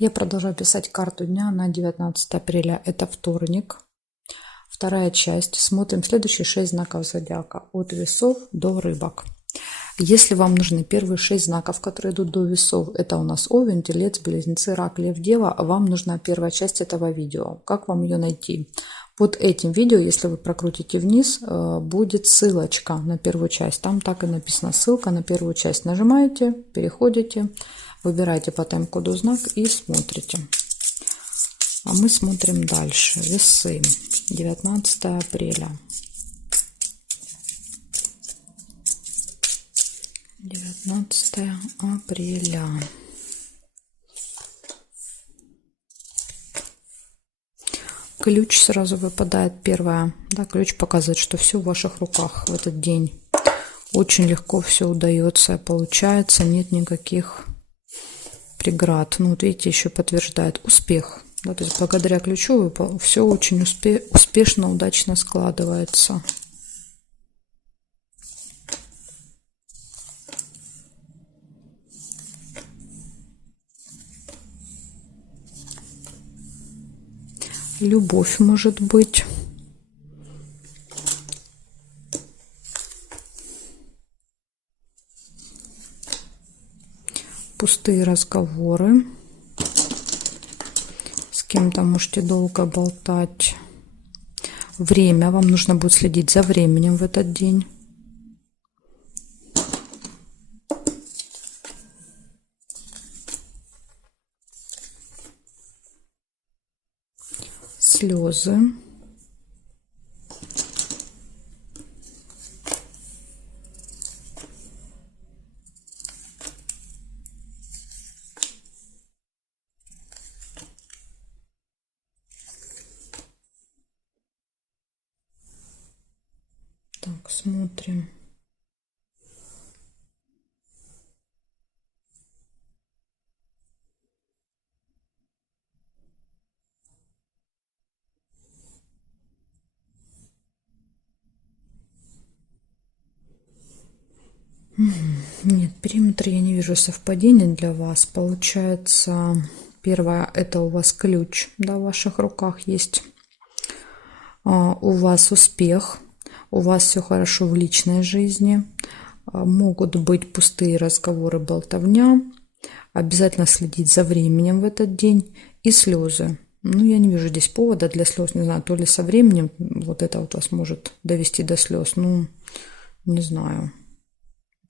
Я продолжаю писать карту дня на 19 апреля. Это вторник. Вторая часть. Смотрим следующие 6 знаков зодиака. От весов до рыбок. Если вам нужны первые 6 знаков, которые идут до весов, это у нас Овен, Телец, Близнецы, Рак, Лев, Дева, вам нужна первая часть этого видео. Как вам ее найти? Под этим видео, если вы прокрутите вниз, будет ссылочка на первую часть. Там так и написано ссылка на первую часть. Нажимаете, переходите, выбираете по тайм-коду знак и смотрите. А мы смотрим дальше. Весы. 19 апреля. 19 апреля. Ключ сразу выпадает первое. Да, ключ показывает, что все в ваших руках в этот день. Очень легко все удается, получается, нет никаких преград. Ну, вот видите, еще подтверждает успех. Да, то есть благодаря ключу все очень успешно, удачно складывается. Любовь может быть. Пустые разговоры. С кем-то можете долго болтать. Время. Вам нужно будет следить за временем в этот день. Слезы. Так, смотрим. Нет, периметр я не вижу совпадений для вас. Получается, первое, это у вас ключ, да, в ваших руках есть. У вас успех, у вас все хорошо в личной жизни. Могут быть пустые разговоры, болтовня. Обязательно следить за временем в этот день. И слезы. Ну, я не вижу здесь повода для слез. Не знаю, то ли со временем вот это вот вас может довести до слез. Ну, не знаю.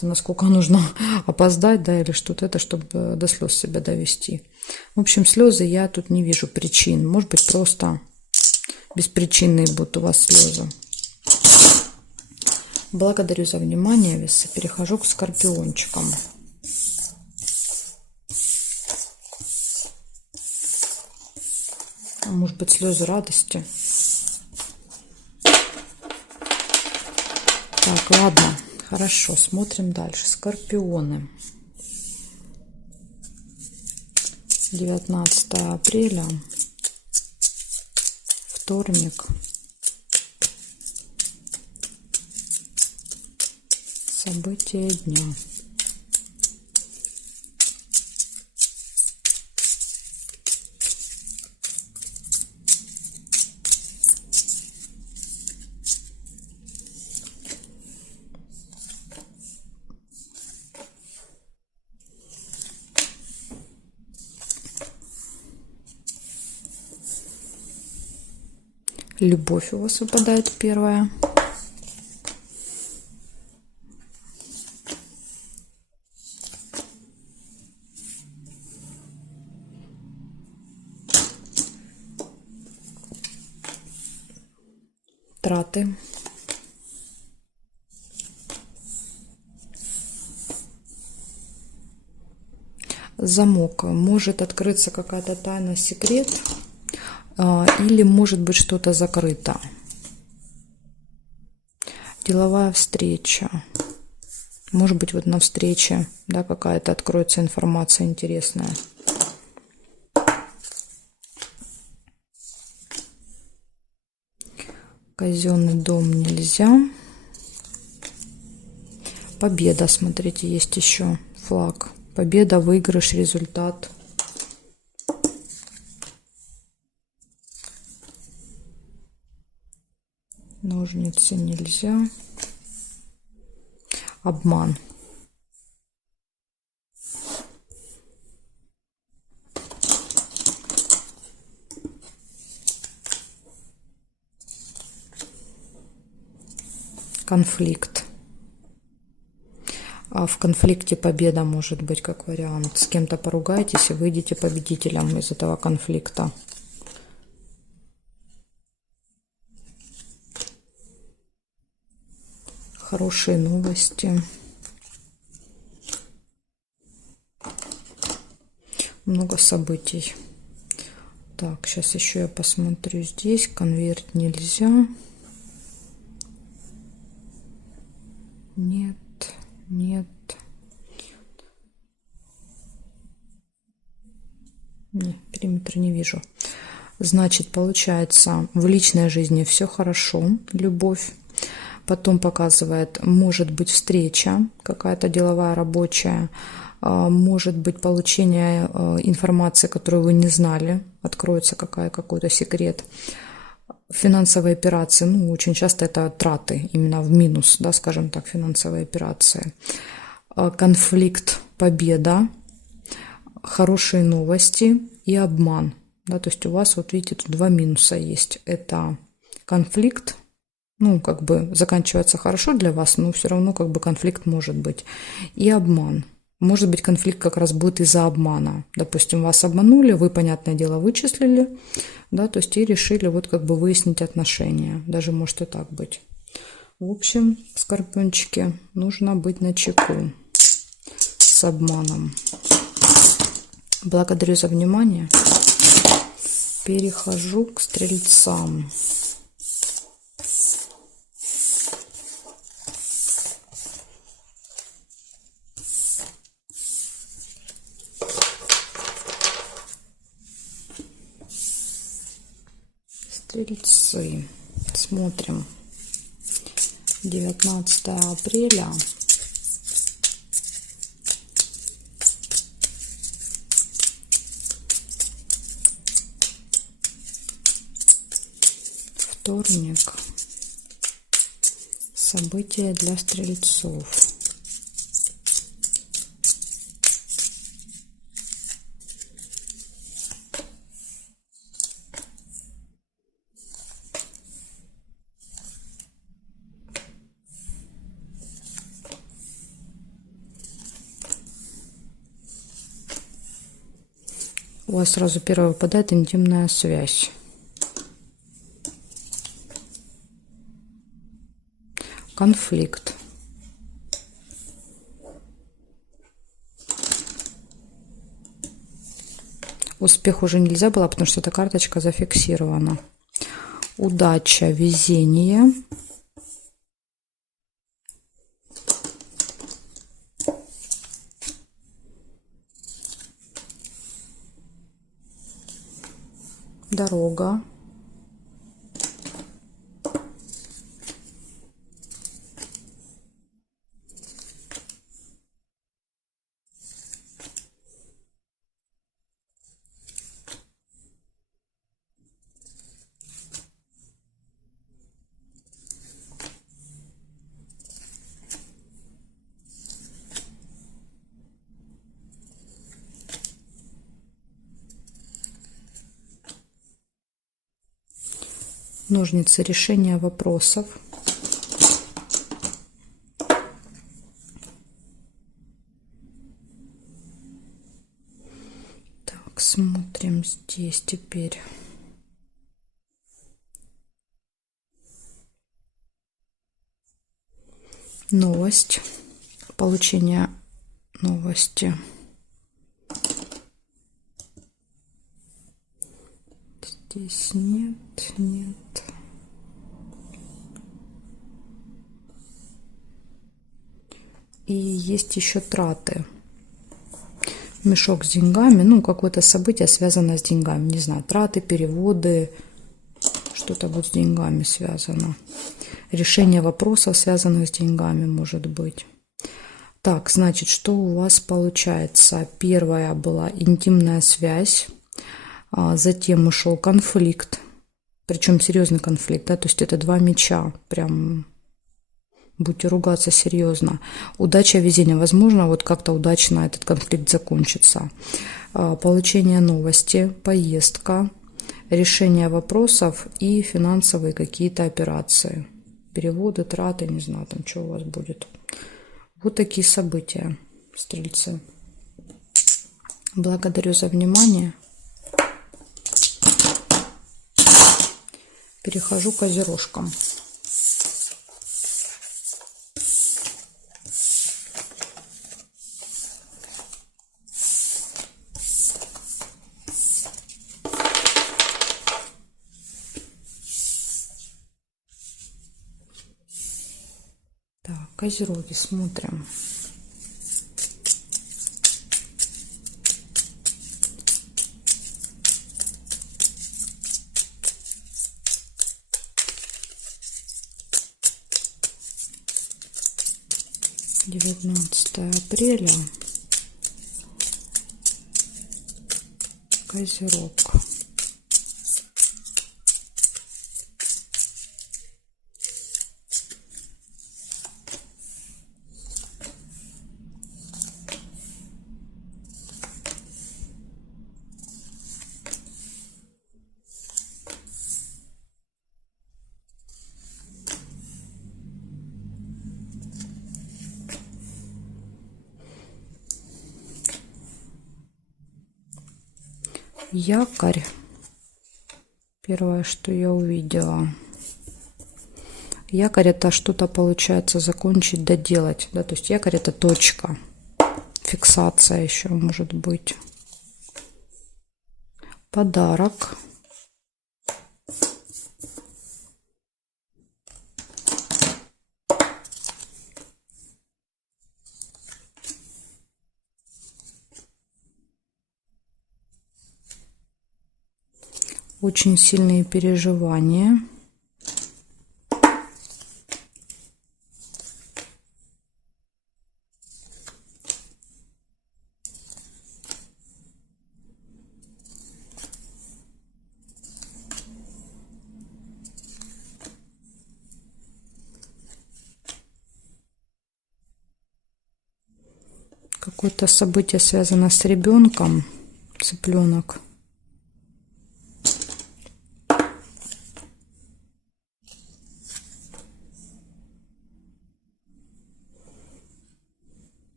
Это насколько нужно опоздать, да, или что-то это, чтобы до слез себя довести. В общем, слезы я тут не вижу причин. Может быть, просто беспричинные будут у вас слезы. Благодарю за внимание, весы. Перехожу к скорпиончикам. Может быть, слезы радости. Так, ладно. Хорошо, смотрим дальше. Скорпионы. 19 апреля. Вторник. События дня. Любовь у вас выпадает первая. Траты. Замок. Может открыться какая-то тайна, секрет. Или может быть что-то закрыто. Деловая встреча. Может быть, вот на встрече, да, какая-то откроется информация интересная. Казенный дом нельзя. Победа, смотрите, есть еще флаг. Победа, выигрыш, результат. Ножницы нельзя. Обман. Конфликт. А в конфликте победа может быть как вариант. С кем-то поругаетесь и выйдете победителем из этого конфликта. Хорошие новости. Много событий. Так, сейчас еще я посмотрю здесь. Конверт нельзя. Нет, нет. Нет, периметр не вижу. Значит, получается, в личной жизни все хорошо, любовь. Потом показывает, может быть встреча, какая-то деловая, рабочая, может быть получение информации, которую вы не знали, откроется какой-то секрет. Финансовые операции, ну, очень часто это траты, именно в минус, да, скажем так, финансовые операции. Конфликт, победа, хорошие новости и обман. Да, то есть у вас, вот видите, тут два минуса есть. Это конфликт, ну, как бы заканчивается хорошо для вас, но все равно как бы конфликт может быть. И обман. Может быть, конфликт как раз будет из-за обмана. Допустим, вас обманули, вы, понятное дело, вычислили, да, то есть и решили вот как бы выяснить отношения. Даже может и так быть. В общем, скорпиончики, нужно быть начеку с обманом. Благодарю за внимание. Перехожу к стрельцам. Стрельцы. Смотрим. 19 апреля. Вторник. События для стрельцов. У вас сразу первое выпадает интимная связь. Конфликт. Успех уже нельзя было, потому что эта карточка зафиксирована. Удача, везение. Дорога. Ножницы, решение вопросов. Так, смотрим здесь теперь. Новость. Получение новости. Здесь нет, нет. И есть еще траты. Мешок с деньгами, ну, какое-то событие связано с деньгами. Не знаю, траты, переводы, что-то вот с деньгами связано. Решение вопросов, связанных с деньгами, может быть. Так, значит, что у вас получается? Первая была интимная связь. Затем ушел конфликт. Причем серьезный конфликт, да, то есть это 2 меча, прям будете ругаться серьезно. Удача, везение, возможно, вот как-то удачно этот конфликт закончится. Получение новости, поездка, решение вопросов и финансовые какие-то операции. Переводы, траты, не знаю, там что у вас будет. Вот такие события, стрельцы. Благодарю за внимание. Перехожу к козерожкам. Так, козероги, смотрим. Девятнадцатое апреля. Козерог. Якорь. Первое, что я увидела. Якорь — это что-то, получается, закончить, доделать. Да? То есть якорь — это точка. Фиксация еще может быть. Подарок. Очень сильные переживания. Какое-то событие связано с ребенком. Цыпленок.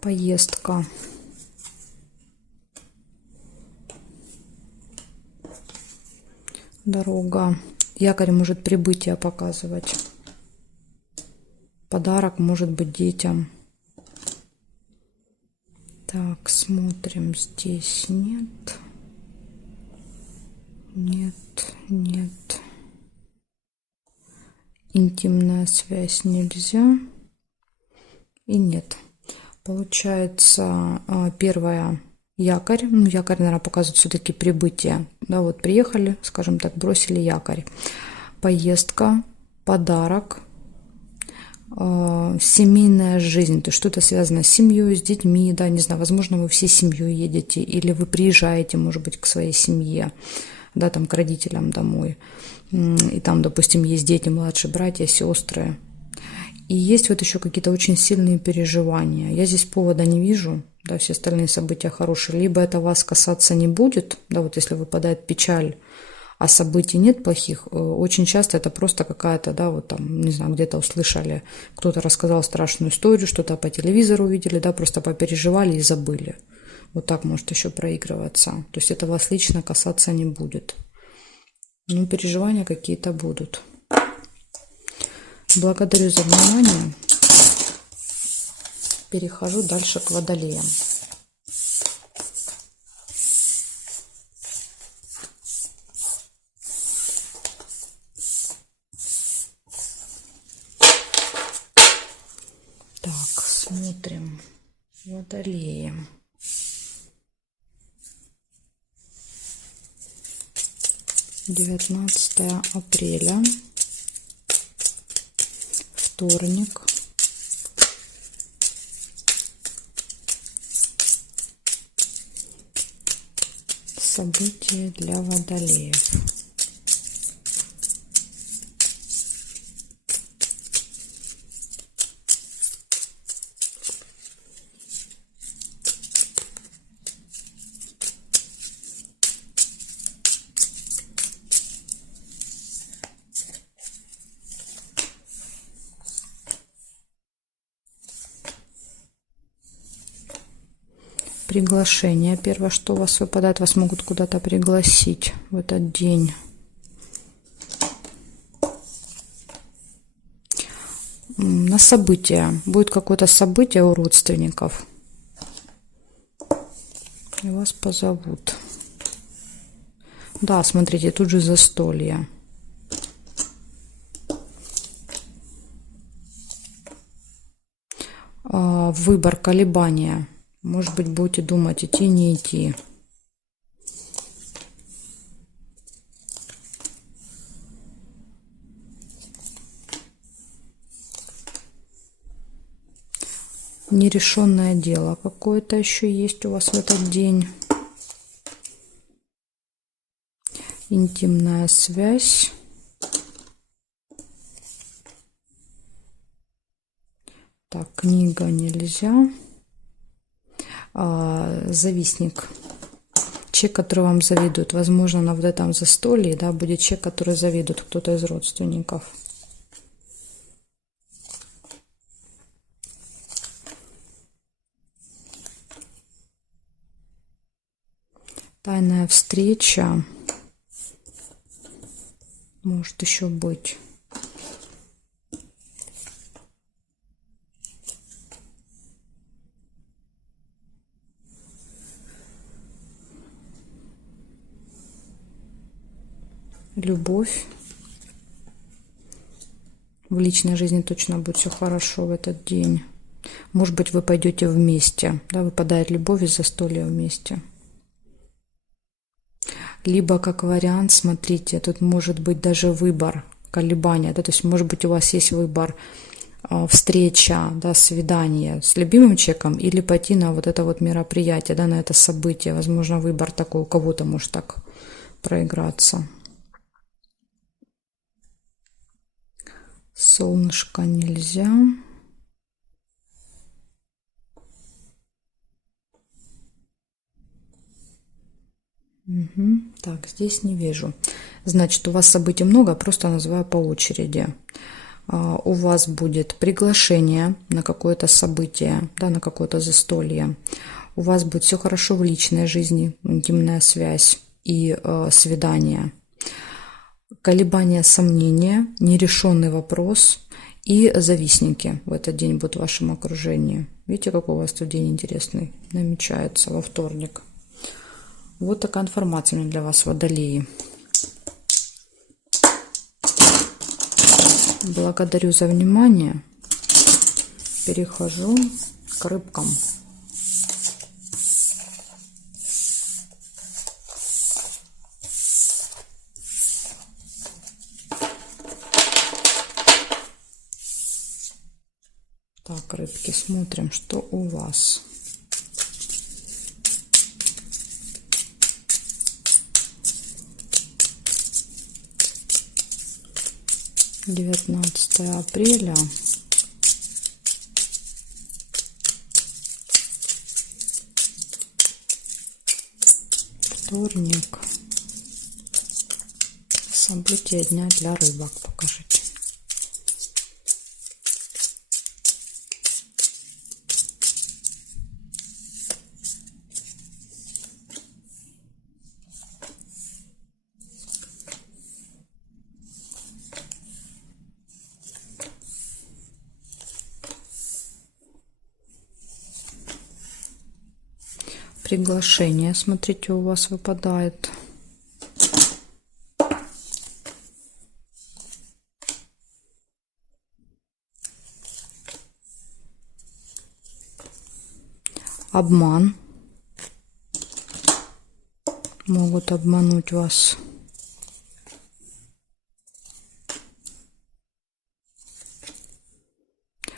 Поездка. Дорога. Якорь может прибытие показывать. Подарок может быть детям. Так, смотрим. Здесь нет. Нет, нет. Интимная связь нельзя. И нет. Получается, первое — якорь. Ну, якорь, наверное, показывает все-таки прибытие. Да, вот приехали, скажем так, бросили якорь. Поездка, подарок, семейная жизнь. То есть что-то связано с семьей, с детьми, да, не знаю, возможно, вы всей семьей едете, или вы приезжаете, может быть, к своей семье, да, там, к родителям домой. И там, допустим, есть дети, младшие братья, сестры. И есть вот еще какие-то очень сильные переживания. Я здесь повода не вижу, да, все остальные события хорошие. Либо это вас касаться не будет, да, вот если выпадает печаль, а событий нет плохих, очень часто это просто какая-то, да, вот там, не знаю, где-то услышали, кто-то рассказал страшную историю, что-то по телевизору увидели, да, просто попереживали и забыли. Вот так может еще проигрываться. То есть это вас лично касаться не будет. Ну, переживания какие-то будут. Благодарю за внимание. Перехожу дальше к водолеям. Так, смотрим. Водолеи. Девятнадцатое апреля. Вторник. События для водолеев. Приглашение. Первое, что у вас выпадает, вас могут куда-то пригласить в этот день. На событие. Будет какое-то событие у родственников. И вас позовут. Да, смотрите, тут же застолье. Выбор, колебания. Может быть, будете думать, идти, не идти. Нерешенное дело какое-то еще есть у вас в этот день. Интимная связь. Так, книга нельзя. Завистник. Человек, который вам завидует. Возможно, на вот этом застолье, да, будет человек, который завидует, кто-то из родственников. Тайная встреча. Может еще быть. Любовь. В личной жизни точно будет все хорошо в этот день. Может быть, вы пойдете вместе. Да, выпадает любовь из застолья вместе. Либо, как вариант, смотрите, тут может быть даже выбор, колебания. Да, то есть, может быть, у вас есть выбор встреча, да, свидание с любимым человеком или пойти на вот это вот мероприятие, да, на это событие. Возможно, выбор такой у кого-то может так проиграться. Солнышко нельзя. Угу. Так, здесь не вижу. Значит, у вас событий много, просто называю по очереди. У вас будет приглашение на какое-то событие, да, на какое-то застолье. У вас будет все хорошо в личной жизни, интимная связь и свидание. Колебания, сомнения, нерешенный вопрос и завистники в этот день будут в вашем окружении. Видите, какой у вас тут день интересный намечается во вторник. Вот такая информация для вас, водолеи. Благодарю за внимание. Перехожу к рыбкам. Так, рыбки, смотрим, что у вас. Девятнадцатое апреля. Вторник. События дня для рыбок покажите. Приглашение, смотрите, у вас выпадает. Обман. Могут обмануть вас.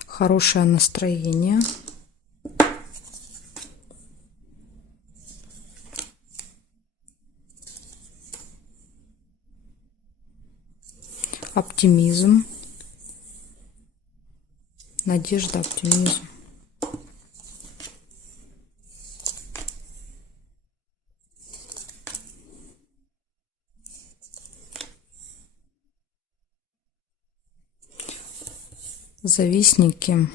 Хорошее настроение. оптимизм, надежда, оптимизм. Завистники.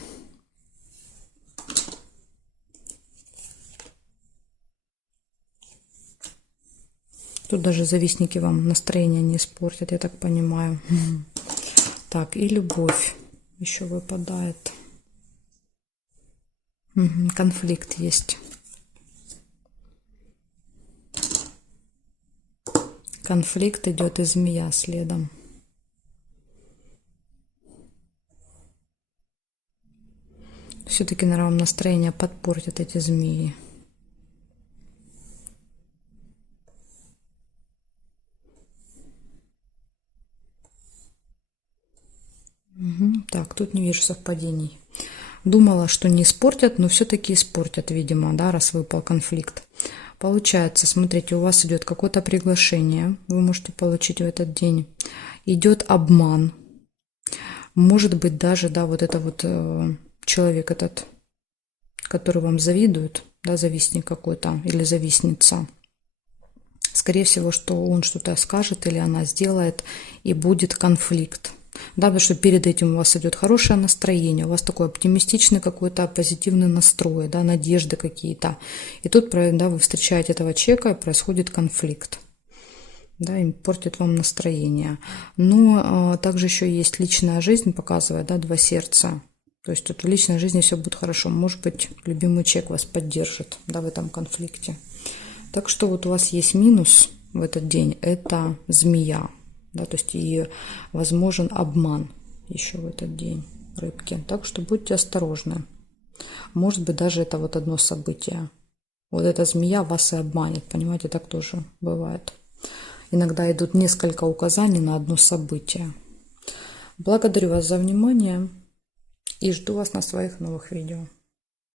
Тут даже завистники вам настроение не испортят, я так понимаю. Так, и любовь еще выпадает. Конфликт есть. Конфликт идет, и змея следом. Все-таки, наверное, вам настроение подпортят эти змеи. Так, тут не вижу совпадений. Думала, что не испортят, но все-таки испортят, видимо, да, раз выпал конфликт. Получается, смотрите, у вас идет какое-то приглашение, вы можете получить в этот день. Идет обман. Может быть, даже, да, вот это вот человек этот, который вам завидует, да, завистник какой-то или завистница. Скорее всего, что он что-то скажет или она сделает, и будет конфликт. Да, потому что перед этим у вас идет хорошее настроение, у вас такой оптимистичный какой-то позитивный настрой, да, надежды какие-то. И тут, да, вы встречаете этого человека, и происходит конфликт. Да, им портит вам настроение. Но также еще есть личная жизнь, показывает, да, два сердца. То есть тут в личной жизни все будет хорошо. Может быть, любимый человек вас поддержит, да, в этом конфликте. Так что вот у вас есть минус в этот день, это змея. Да, то есть и возможен обман еще в этот день, рыбки. Так что будьте осторожны. Может быть, даже это вот одно событие. Вот эта змея вас и обманет, понимаете, так тоже бывает. Иногда идут несколько указаний на одно событие. Благодарю вас за внимание и жду вас на своих новых видео.